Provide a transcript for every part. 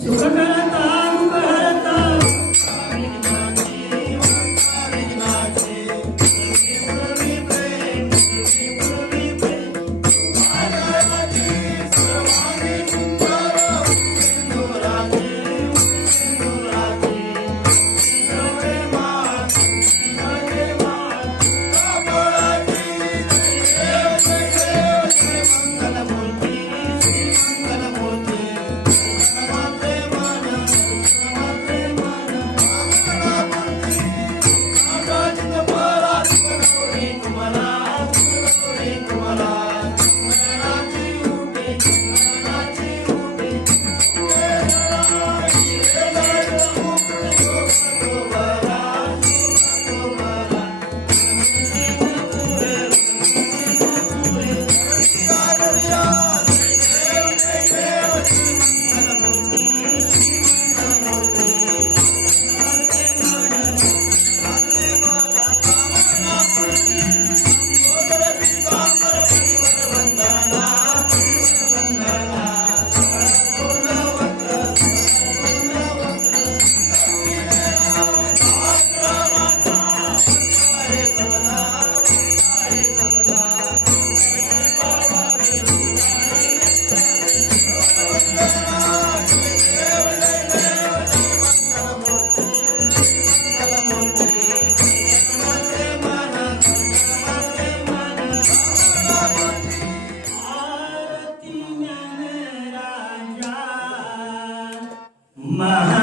Shiv Sena My.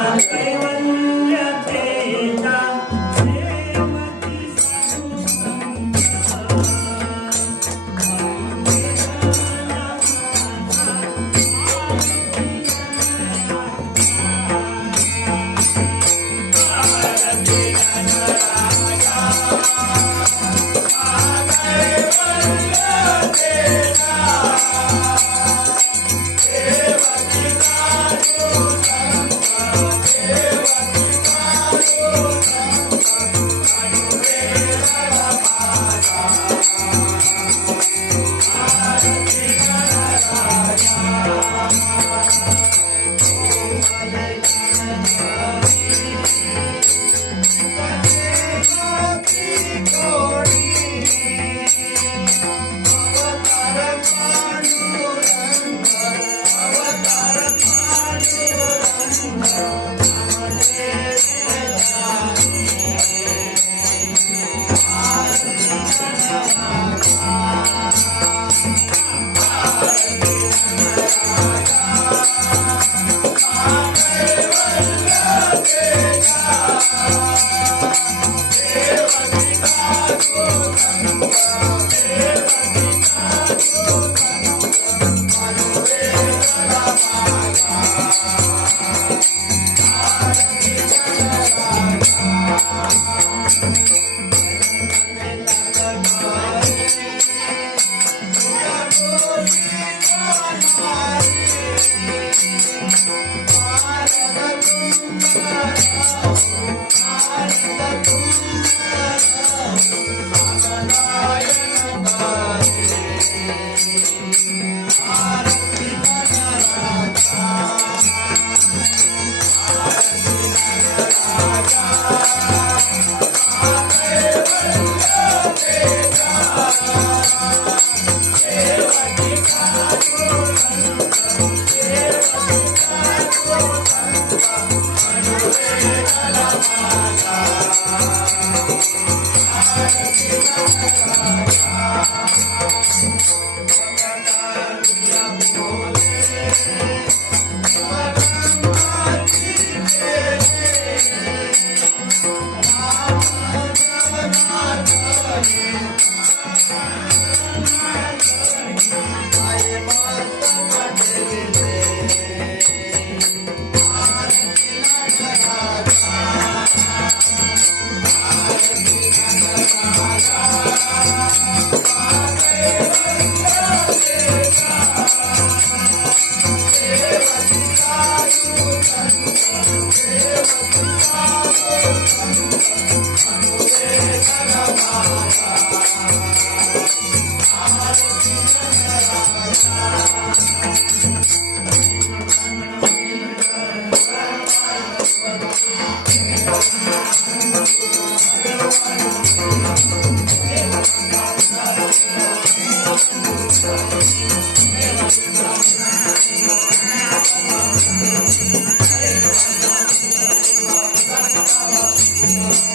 Thank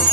you.